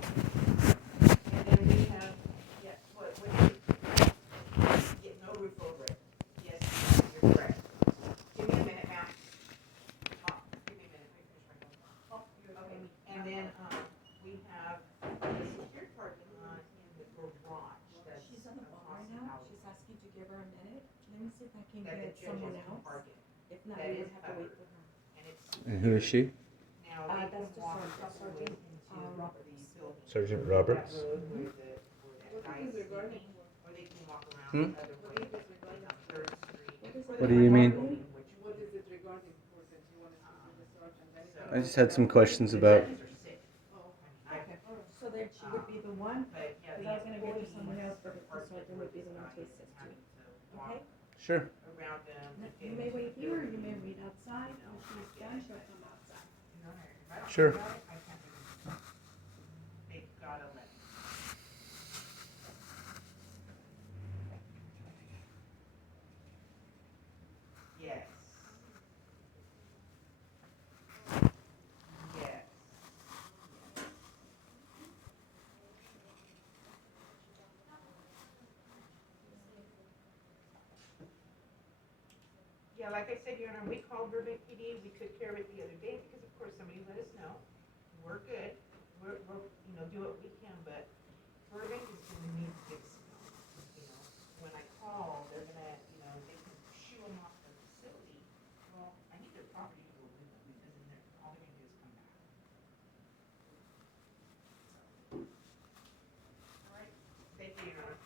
then we have, yeah, what is it? Get no roof over it. Yes, you're correct. Give me a minute, ma'am. Give me a minute, let me finish my phone call. Okay, and then, we have the secured parking lot in the garage. She's on the phone right now. She's asking to give her a minute. Let me see if I can That the get someone judges can else. park in. If not, That we is would have to wait for her. And it's. And who is she? Now, they That's can the walk sergeant, a couple ways into Roberts. the building. Srg That Roberts. road where that guy is sleeping, or they can walk around the other way, like on Third Street. What do you mean? What is it regarding for that you want to speak with the sergeant? I just had some questions about. The judges are sick. Okay, so then she would be the one, But yeah, because I was gonna give her someone else, but the sergeant would be the one to assist you. Okay? Sure. Around them. You may wait here, or you may wait outside. When she's done, she'll come outside. Sure. They gotta let me. Yes. Yes. Yeah, like I said, Your Honor, we called Burbank PD, we took care of it the other day, because of course somebody let us know. We're good, we're, do what we can, but Burbank is gonna need to fix, when I call, they're gonna, they can shoo them off the facility. Well, I need their property to go with them, because then all they're gonna do is come back. All right, thank you, Your Honor.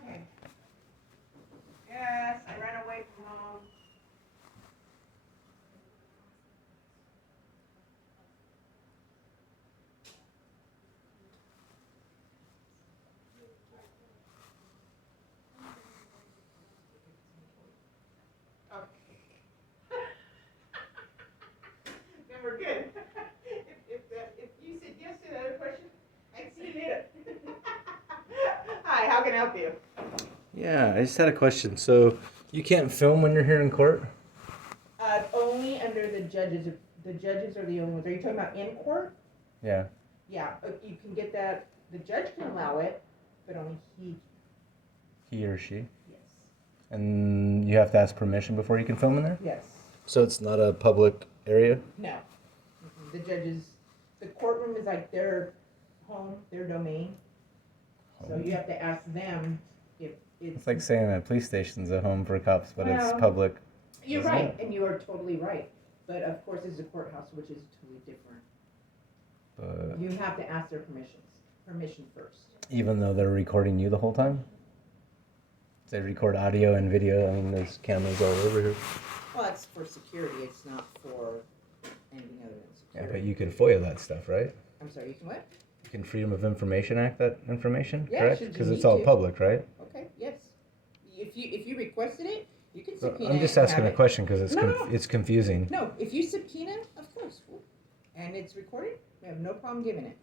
Okay. Yes, I ran away from home. Okay. Then we're good. If you said yes to that other question, I'd see you later. Hi, how can I help you? Yeah, I just had a question. So you can't film when you're here in court? Only under the judges. The judges are the only ones. Are you talking about in court? Yeah. Yeah, you can get that. The judge can allow it, but only he. He or she? Yes. And you have to ask permission before you can film in there? Yes. So it's not a public area? No. The judges, the courtroom is like their home, their domain. So you have to ask them if it's. It's like saying a police station's a home for cops, but it's Well, public. You're right, and you are totally right. But of course, it's a courthouse, which is totally different. But You have to ask their permission first. even though they're recording you the whole time? They record audio and video. I mean, there's cameras all over here. Well, it's for security, it's not for anything other than Yeah, security. but you can FOIA that stuff, right? I'm sorry, you can what? You can Freedom of Information Act that information, Yeah, correct? should you Because it's need all to. public, right? Okay, yes. If you requested it, you can So subpoena I'm just it and asking have a it. question because it's No. it's confusing. No, if you subpoena, of course, and it's recorded, we have no problem giving it.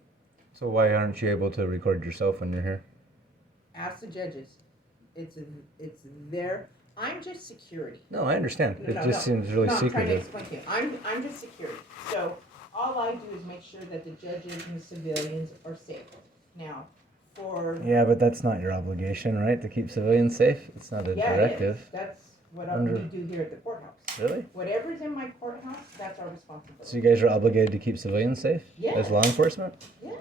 So why aren't you able to record yourself when you're here? Ask the judges. It's their. I'm just security. No, I understand. No, It no, just no. seems really No, I'm trying to secretive. explain to you. I'm just security. So all I do is make sure that the judges and the civilians are safe. Now, for Yeah, but that's not your obligation, right? To keep civilians safe? It's not a yeah, it directive. is. That's what Under- we do here at the courthouse. Really? Whatever's in my courthouse, that's our So responsibility. you guys are obligated to keep civilians safe? Yes. As law enforcement? Yes.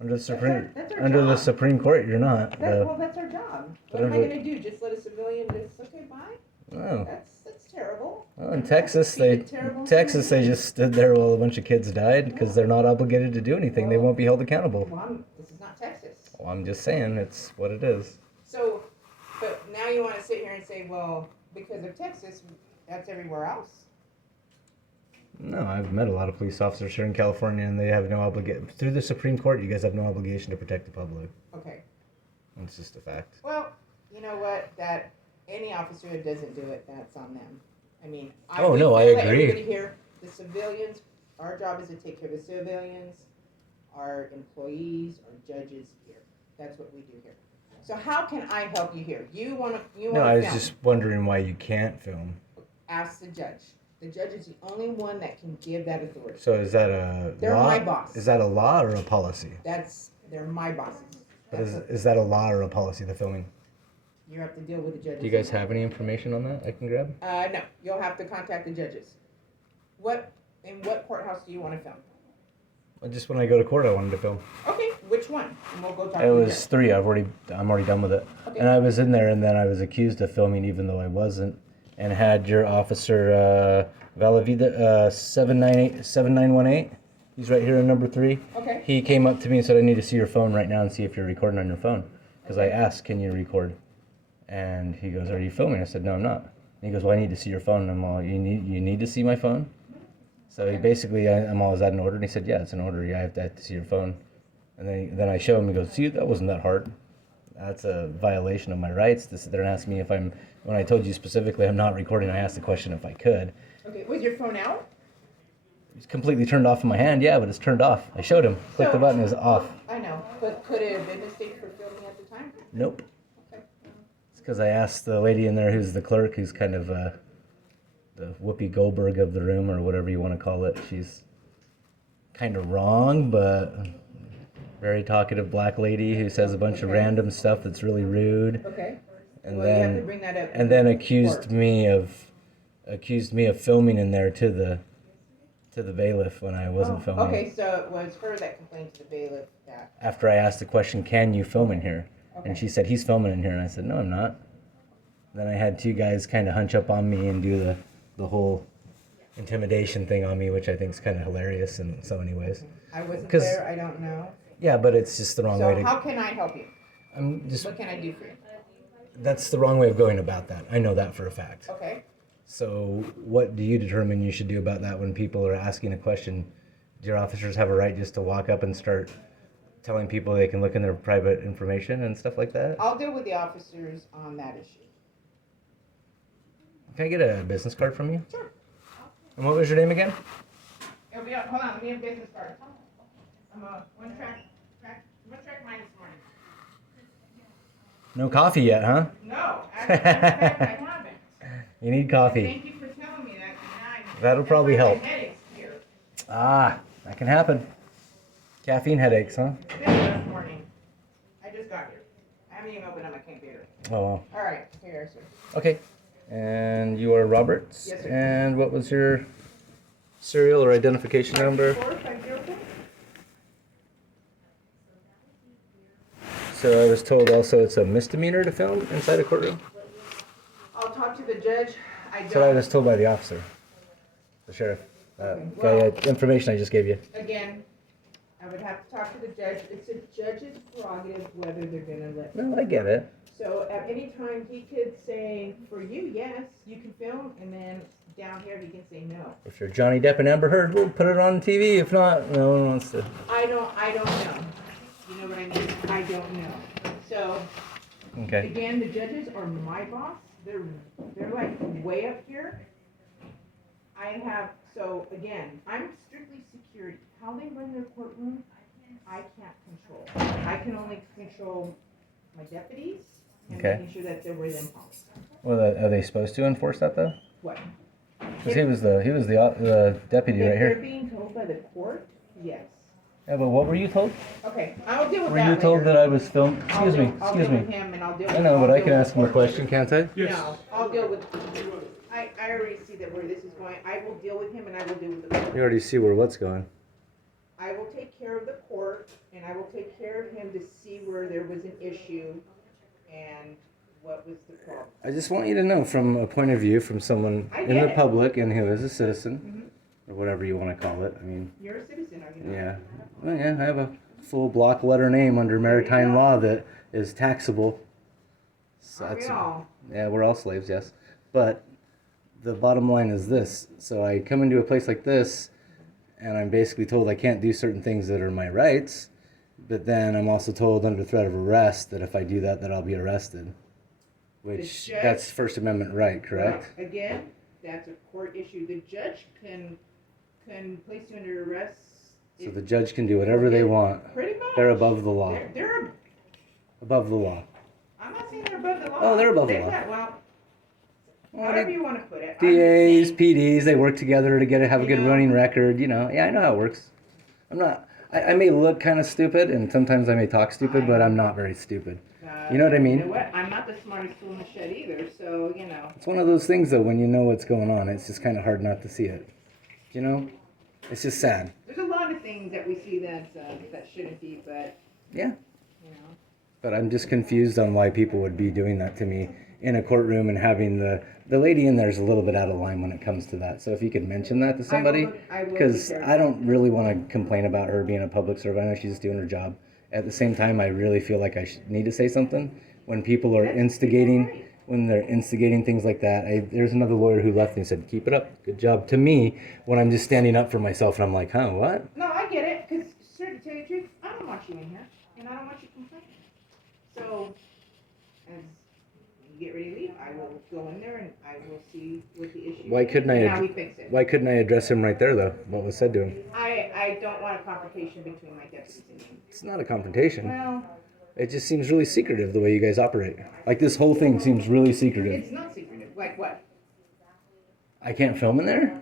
Under the Supreme that's our under the job. Supreme Court, you're not. Well, that's our job. but What am I under- gonna do? Just let a civilian just okay, bye? Oh. That's terrible. Well, in That's Texas, being a they terrible Texas human they being. just stood there while a bunch of kids died because they're not obligated to do anything. They Well- won't be held accountable. Well, this is not Texas. Well, I'm just saying it's what it is. So, but now you want to sit here and say, well, because of Texas, that's everywhere else. No, I've met a lot of police officers here in California, and they have no obligation. Through the Supreme Court, you guys have no obligation to protect the public. Okay. It's just a fact. Well, you know what? That any officer that doesn't do it, that's on them. I mean, Oh, we no, I feel that agree. Everybody here, the civilians, our job is to take care of the civilians, our employees, our judges here. That's what we do here. So how can I help you here? You want to No, I was film? just wondering why you can't film. Ask the judge. The judge is the only one that can give that authority. So is that a They're law? my boss. Is that a law or a policy? They're my bosses. But is that a law or a policy, the filming? You have to deal with the judges. Do you guys have any information on that I can grab? No, you'll have to contact the judges. In what courthouse do you want to film? Just when I go to court, I wanted to film. Okay, which one? And we'll go talk It to the was judge. 3. I'm already done with it. Okay. And I was in there, and then I was accused of filming, even though I wasn't. And had your officer Valavida 7918. He's right here in number 3. Okay. He came up to me and said, "I need to see your phone right now and see if you're recording on your phone." Because I asked, "Can you record?" And he goes, "Are you filming?" I said, "No, I'm not." And he goes, "Well, I need to see your phone." And I'm all, "You need to see my phone?" So he basically, I'm all, "Is that an order?" And he said, "Yeah, it's an order. Yeah, I have to see your phone." And then I show him. He goes, "See, that wasn't that hard. That's a violation of my rights to sit there and ask me if I'm." When I told you specifically I'm not recording, I asked the question if I could. Okay, was your phone out? It's completely turned off in my hand. Yeah, but it's turned off. I showed him. Clicked the button. It was off. I know, but could it have been a mistake for filming at the time? Nope. Okay. It's because I asked the lady in there who's the clerk, who's kind of the Whoopi Goldberg of the room, or whatever you want to call it. She's kind of wrong, but very talkative black lady who says a bunch of random stuff that's really rude. Okay. And Well, you have to then bring that up. and then in accused court. me of filming in there to the bailiff when I wasn't filming. Okay, so it was her that complained to the bailiff that. After I asked the question, "Can you film in here?" Okay. And she said, "He's filming in here," and I said, "No, I'm not." Then I had 2 guys kind of hunch up on me and do the whole intimidation thing on me, which I think is kind of hilarious in so many ways. I wasn't 'Cause- there, I don't know. Yeah, but it's just the wrong way So to. how can I help you? I'm just. What can I do for you? That's the wrong way of going about that. I know that for a fact. Okay. So, what do you determine you should do about that when people are asking a question? Do your officers have a right just to walk up and start telling people they can look in their private information and stuff like that? I'll deal with the officers on that issue. Can I get a business card from you? Sure. And what was your name again? It'll be hold on, let me have business card. I'm a one track mind this morning. No coffee yet, huh? No, actually, in fact, I haven't. You need coffee. Thank you for telling me that. That'll probably That's why help. my headache's here. Ah, that can happen. Caffeine headaches, huh? This morning. I just got here. I haven't even opened up my computer. Oh, wow. All right, here, sir. Okay. And you are Roberts? Yes, sir. And what was your serial or identification number? 4504? So I was told also it's a misdemeanor to film inside a courtroom? I'll talk to the judge. I That's what I don't, was told by the officer, the sheriff. Okay, Okay, well- information I just gave you. again, I would have to talk to the judge. It's a judge's prerogative whether they're gonna let. No, I get it. So at any time, he could say, for you, yes, you can film, and then down here, he can say no. If you're Johnny Depp and Amber Heard, we'll put it on TV. If not, no one wants to. I don't know. You know what I mean? I don't know. So, Okay. again, the judges are my boss. They're like way up here. So again, I'm strictly security. How they run their courtroom, I can't control. I can only control my deputies and Okay. making sure that they're within policy. Well, are they supposed to enforce that though? What? Because he was the deputy If right they're here. being told by the court, yes. Yeah, but what were you told? Okay, I'll deal with Were that you told later. that I was filmed? Excuse me. I'll Excuse deal with me. him and I'll deal I with. know, but I'll I can deal ask him with a the court question, later. can't I? No, I'll deal with, I already see that where this is going. I will deal with him and I will deal with the You court. already see where what's going. I will take care of the court and I will take care of him to see where there was an issue and what was the problem. I just want you to know from a point of view from someone I in get the it. public and who is a citizen, or whatever you want to call it. I mean, You're a citizen, are you not? yeah. Well, yeah, I have a full block letter name under maritime law that is taxable. So Aren't we all? yeah, we're all slaves, yes. But the bottom line is this. So I come into a place like this, and I'm basically told I can't do certain things that are my rights, but then I'm also told under threat of arrest that if I do that, that I'll be arrested. Which, judge- that's First Amendment right, correct? Well, again, that's a court issue. The judge can place you under arrest. So the judge can do whatever they want. Pretty much. They're above the law. They're Above the law. I'm not saying they're above the law. Oh, they're above the They've law. got- Well, however you wanna put it. I'm just DAs, saying, PDs, they work together to have a good You know? running record. Yeah, I know how it works. I may look kind of stupid, and sometimes I may talk stupid, but I'm not very stupid. You know what I mean? You know what, I'm not the smartest tool in the shed either, so, you know. It's one of those things, though, when you know what's going on, it's just kind of hard not to see it. You know? It's just sad. There's a lot of things that we see that shouldn't be, but, Yeah. you know. But I'm just confused on why people would be doing that to me in a courtroom and having the lady in there is a little bit out of line when it comes to that. So if you could mention that to somebody, I will because take care of I don't really want to complain about her being a public servant. I know she's just doing her job. At the same time, I really feel like I need to say something when people are instigating. When they're instigating things like that, there's another lawyer who left and said, "Keep it up, good job." To me, when I'm just standing up for myself and I'm like, "Huh, what?" No, I get it, because, sir, to tell you the truth, I don't want you in here, and I don't want you complaining. So, as you get ready to leave, I will go in there and I will see what the issue Why is, couldn't and I? how we fix it. Why couldn't I address him right there, though? What was said to him? I don't want a confrontation between my deputies and you. It's not a confrontation. Well, It just seems really secretive the way you guys operate. Like this whole thing seems really secretive. it's not secretive, like what? I can't film in there.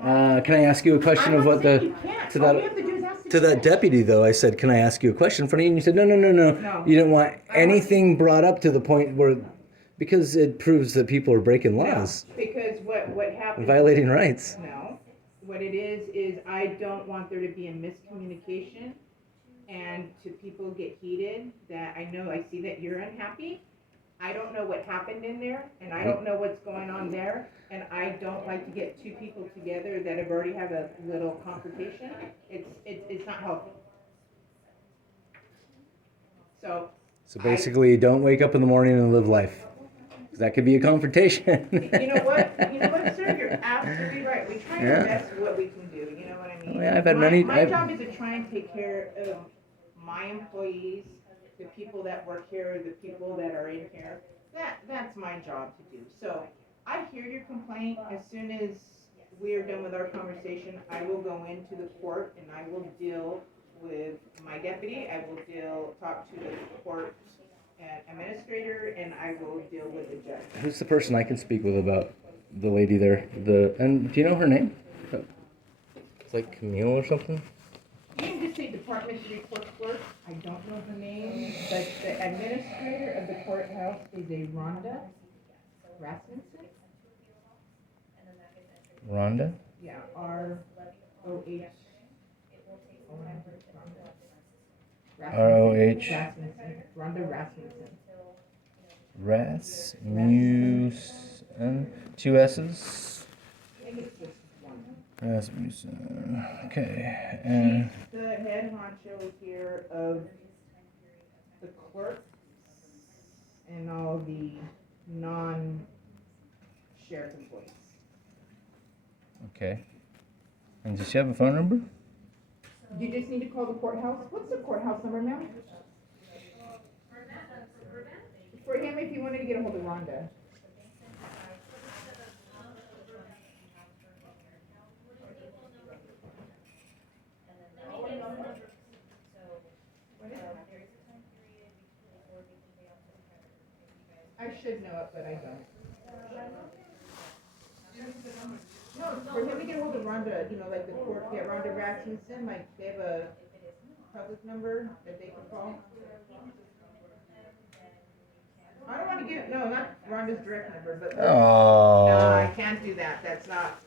Can I ask you a question I'm of not what saying the you can't. to All you that have to do is ask the to that judge. deputy though? I said, "Can I ask you a question in front of you?" And you said, "No, no, no, no." No. You didn't want I want anything brought up to the point where because it proves that people are breaking laws, No, because what and happens? violating rights. No, what it is I don't want there to be a miscommunication, and to people get heated. That I see that you're unhappy. I don't know what happened in there, and I don't know what's going on there, and I don't like to get two people together that have already had a little confrontation. It's not healthy. So. So basically, don't wake up in the morning and live life. 'Cause that could be a confrontation. You know what, sir, you're absolutely right. We try Yeah. our best what we can do, you know what I mean? Oh, yeah, I've had many- My I've- job is to try and take care of my employees, the people that work here, the people that are in here. That's my job to do. So I hear your complaint. As soon as we are done with our conversation, I will go into the court and I will deal with my deputy. I will talk to the court administrator, and I will deal with the judge. Who's the person I can speak with about the lady there? And do you know her name? It's like Camille or something. You can just say Department 3 Court Clerk. I don't know her name, but the administrator of the courthouse is a Rhonda Rasmussen. Rhonda. Yeah, ROH. ROH. Rasmussen. Rhonda Rasmussen. Rasmussen. Two S's. I think it's just one. Rasmussen. Okay. And She's the head honcho here of the clerks and all the non-sheriff employees. okay. And does she have a phone number? You just need to call the courthouse. What's the courthouse number, ma'am? For him, if you wanted to get a hold of Rhonda. I should know it, but I don't. No, for him to get a hold of Rhonda, like the court, Rhonda Rasmussen, like they have a public number that they can call. I don't want to give, no, not Rhonda's direct number, but. No, I Oh. can't do that, that's not.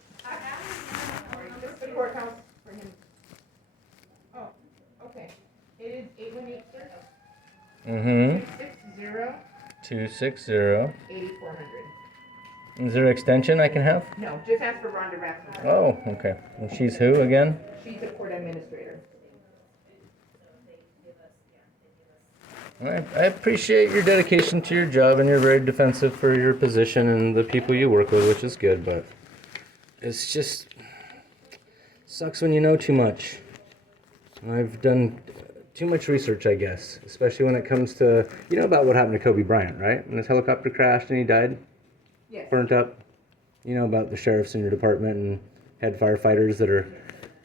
Just the courthouse for him. Oh, okay. It is 818-660-8400. Mm-hmm. 260. 8400. Is there an extension I can have? No, just ask for Rhonda Rasmussen. Oh, okay. And she's who again? She's the court administrator. I appreciate your dedication to your job, and you're very defensive for your position and the people you work with, which is good, but it's just sucks when you know too much. I've done too much research, I guess, especially when it comes to, about what happened to Kobe Bryant, right? When his helicopter crashed and he died, Yes. burnt up. You know about the sheriffs in your department and head firefighters that are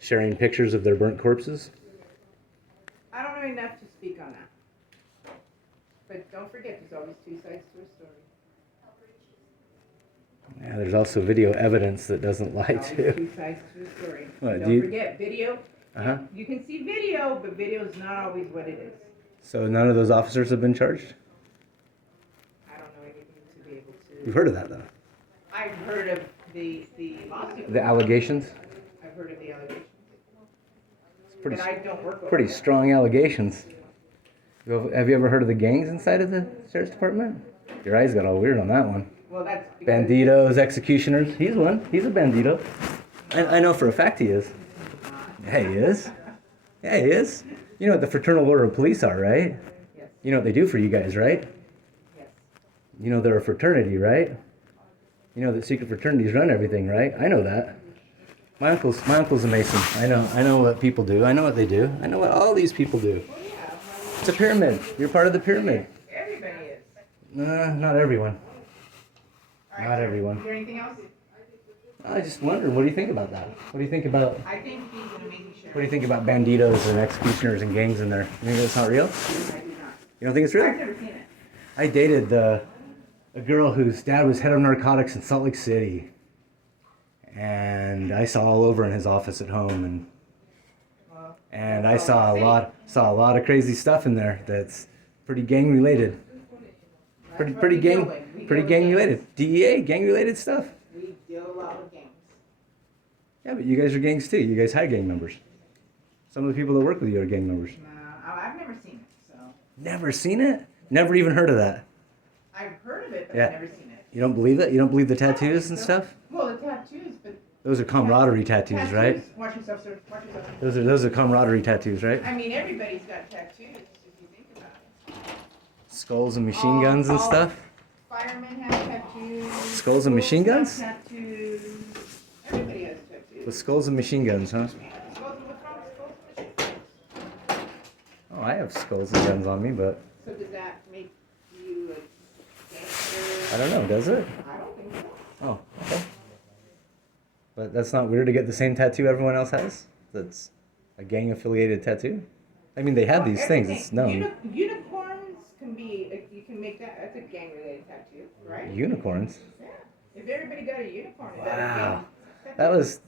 sharing pictures of their burnt corpses? I don't know enough to speak on that. But don't forget, there's always two sides to a story. Yeah, there's also video evidence that doesn't lie Always too. two sides to the story. What, do Don't you- forget, video, Uh-huh. you can see video, but video is not always what it is. So none of those officers have been charged? I don't know anything to be able You've to. heard of that though? I've heard of the lawsuit. The allegations? I've heard of the allegations. It's pretty, But I don't work over pretty there. strong allegations. Have you ever heard of the gangs inside of the sheriff's department? Your eyes got all weird on that one. Well, that's because. Banditos, executioners. He's one. He's a bandito. I know for a fact he is. Yeah, he is. Yeah, he is. You know what the Fraternal Order of Police are, right? Yes, You know what they do for you guys, right? yes. You know they're a fraternity, right? You know that secret fraternities run everything, right? I know that. My uncle's a Mason. I know what people do. I know what they do. I know what all these people do. Well, yeah, It's a pyramid. You're part of the pyramid. everybody is. Not everyone. All right, Not sir. everyone. Is there anything else? I just wonder, what do you think about that? What do you think about I think he's an amazing sheriff. what do you think about banditos and executioners and gangs in there? You think that's not real? I do not. You don't think it's I've real? never seen it. I dated a girl whose dad was head of narcotics in Salt Lake City, and I saw all over in his office at home, Well, and I saw a lot of crazy stuff in there that's pretty gang related, that's what we deal with. We deal pretty with gang gangs. related, DEA gang related stuff. We deal a lot with gangs. Yeah, but you guys are gangs too. You guys hire gang members. Some of the people that work with you are gang members. No, I've never seen it, so. Never seen it? Never even heard of that. I've heard of it, but Yeah. I've never seen it. You don't believe it? You don't believe the I don't think tattoos and so. stuff? Well, the tattoos, but. Those are camaraderie tattoos, right? Watch yourself, sir. Watch yourself. Those are camaraderie tattoos, right? I mean, everybody's got tattoos, if you think about it. Skulls and machine guns and All stuff. Firemen have tattoos. Skulls and machine Wolves have guns? Tattoos. Everybody has tattoos. With skulls and machine guns, huh? Skulls and what's wrong with skulls and machine guns? Oh, I have skulls and guns on me, but So does that make you a gangster? I don't know, does it? I don't think so. Oh, okay. But that's not weird to get the same tattoo everyone else has? That's a gang affiliated tattoo? I mean, they have these things, it's known. Unicorns can be, you can make that, that's a gang related tattoo, right? Unicorns? Yeah. If everybody got a unicorn, is that a Wow. gang?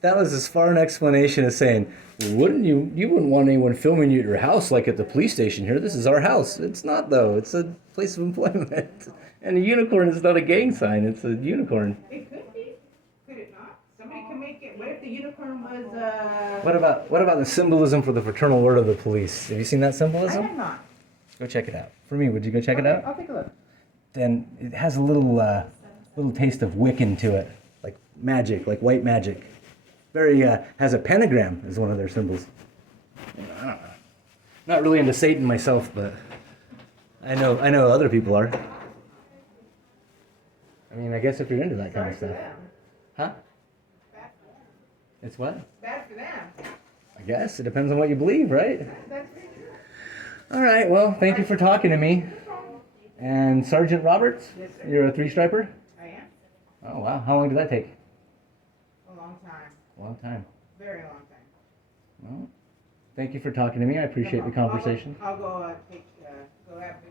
That was as far an explanation as saying, wouldn't you wouldn't want anyone filming you at your house like at the police station here. This is our house. It's not though. It's a place of employment. And a unicorn is not a gang sign. It's a unicorn. It could be. Could it not? Somebody can make it. What if the unicorn was, What about the symbolism for the Fraternal Order of the Police? Have you seen that I symbolism? have not. Go check it out. For me, would you go check it out? I'll take a look. Then it has a little taste of Wiccan to it, like magic, like white magic. Very has a pentagram as one of their symbols. I don't know. Not really into Satan myself, but I know other people are. I mean, I guess if you're into that kind Sorry of for stuff, them. huh? Bad for them. It's what? Bad for them. I guess it depends on what you believe, right? That's very true. All right. Well, thank you for talking to me. And Srg Roberts, Yes, sir. you're a 3-striper. I am. Oh wow! How long did that take? A long time. A long time. Very long time. Well, thank you for talking to me. I appreciate the conversation. I'll go have a good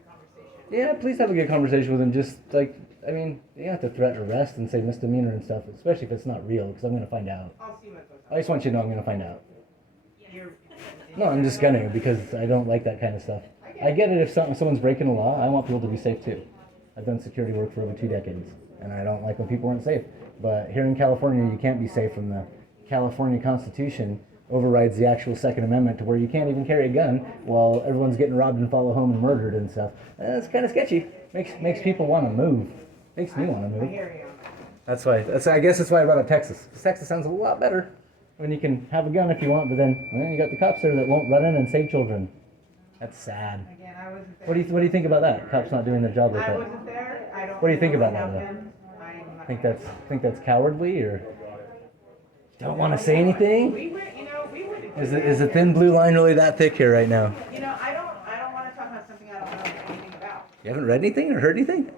conversation. Yeah, please have a good conversation with him. Just like, I mean, you don't have to threaten arrest and say misdemeanor and stuff, especially if it's not real, because I'm going to find out. I'll see what goes I on. just want you to know I'm going to find out. You're- No, I'm just going to, because I don't like that kind of stuff. I get it if someone's breaking the law. I want people to be safe too. I've done security work for over 2 decades, and I don't like when people aren't safe. But here in California, you can't be safe from the California Constitution overrides the actual Second Amendment to where you can't even carry a gun while everyone's getting robbed and follow home and murdered and stuff. It's kind of sketchy. Makes people want to move. Makes me want to I move. hear you. That's why. I guess that's why I brought up Texas. 'Cause Texas sounds a lot better when you can have a gun if you want, but then well, you got the cops there that won't run in and save children. That's sad. Again, I wasn't there. What do you think about that? Cops not doing their job like I that. wasn't there. I don't. What do you think know about what that, though? happened. I'm not- Think that's cowardly or don't want to say anything? We were, we were. Is the thin blue line really that thick here right now? I don't want to talk about something I don't know anything about. You haven't read anything or heard anything?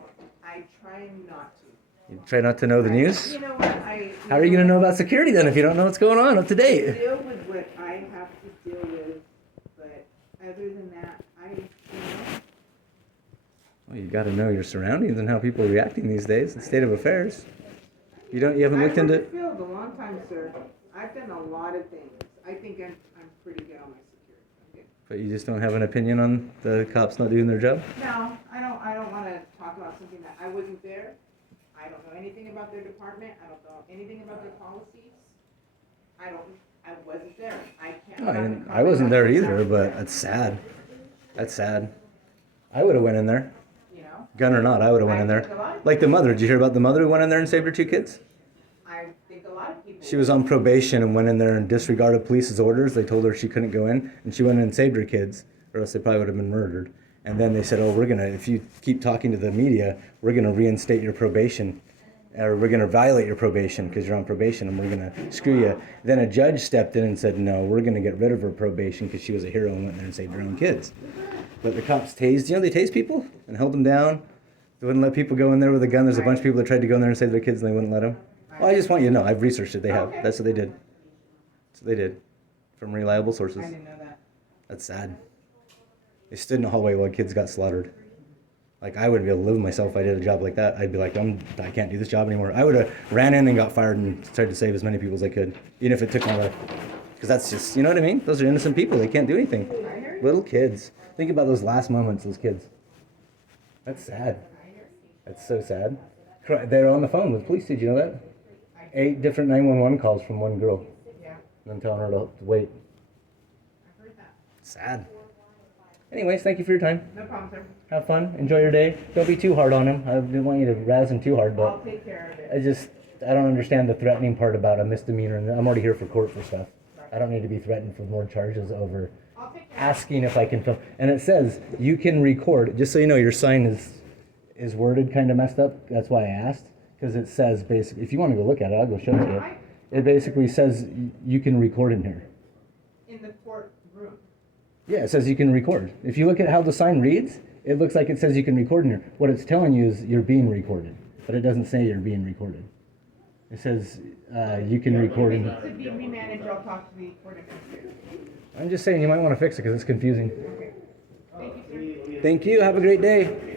I try not to. You try not to know the news? You know what? How are you going to know about security then if you don't know what's going on up to date? Deal with what I have to deal with, but other than that, Well, you got to know your surroundings and how people are reacting these days, the state of affairs. You haven't looked into I've worked the field a long time, sir. I've done a lot of things. I think I'm pretty good on my security. Okay. but you just don't have an opinion on the cops not doing their job? No, I don't wanna talk about something that I wasn't there. I don't know anything about their department. I don't know anything about their policies. I wasn't there. I can't. No, I wasn't there either, but that's sad. That's sad. I would have went in there. You know, Gun or not, I would have went in there. Like the mother. Did you hear about the mother who went in there and saved her 2 kids? I think a lot of people. She was on probation and went in there and disregarded police's orders. They told her she couldn't go in, and she went in and saved her kids, or else they probably would have been murdered. And then they said, oh, if you keep talking to the media, we're gonna reinstate your probation, or we're gonna violate your probation because you're on probation, and we're gonna screw you. Then a judge stepped in and said, no, we're gonna get rid of her probation because she was a hero and went there and saved her own kids. But the cops tased, they tased people and held them down. They wouldn't let people go in there with a gun. There's a bunch of people that tried to go in there and save their kids and they wouldn't let them. Well, I just want you to know, I've researched it. They have. Okay. That's what they did. That's what they did. From reliable sources. I didn't know that. That's sad. They stood in the hallway while kids got slaughtered. Like, I wouldn't be able to live with myself if I did a job like that. I'd be like, I can't do this job anymore. I would have ran in and got fired and tried to save as many people as I could, even if it took my life. Because that's just, you know what I mean? Those are innocent people. They can't do anything. Little kids. Think about those last moments, those kids. That's sad. That's so sad. They're on the phone with police. Did you know that? 8 different 911 calls from one girl. Yeah, And then telling her to wait. I heard that. Sad. Anyways, thank you for your time. No problem, sir. Have fun. Enjoy your day. Don't be too hard on him. I didn't want you to razz him too hard, I'll but take care of it. I don't understand the threatening part about a misdemeanor. And I'm already here for court for stuff. I don't need to be threatened for more charges over I'll take care asking if I can film. And it says you can record. Just so you know, your sign is worded kind of messed up. That's why I asked. Because it says basically, if you want to go look at it, I'll go show it to you. It basically says you can record in here. in the courtroom. Yeah, it says you can record. If you look at how the sign reads, it looks like it says you can record in here. What it's telling you is you're being recorded, but it doesn't say you're being recorded. It says you can record in If here. it needs to be remanaged, I'll talk to the court administrator. I'm just saying you might want to fix it because it's confusing. Okay. Thank you, sir. Thank you. Have a great day.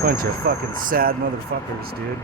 Bunch of fucking sad motherfuckers, dude.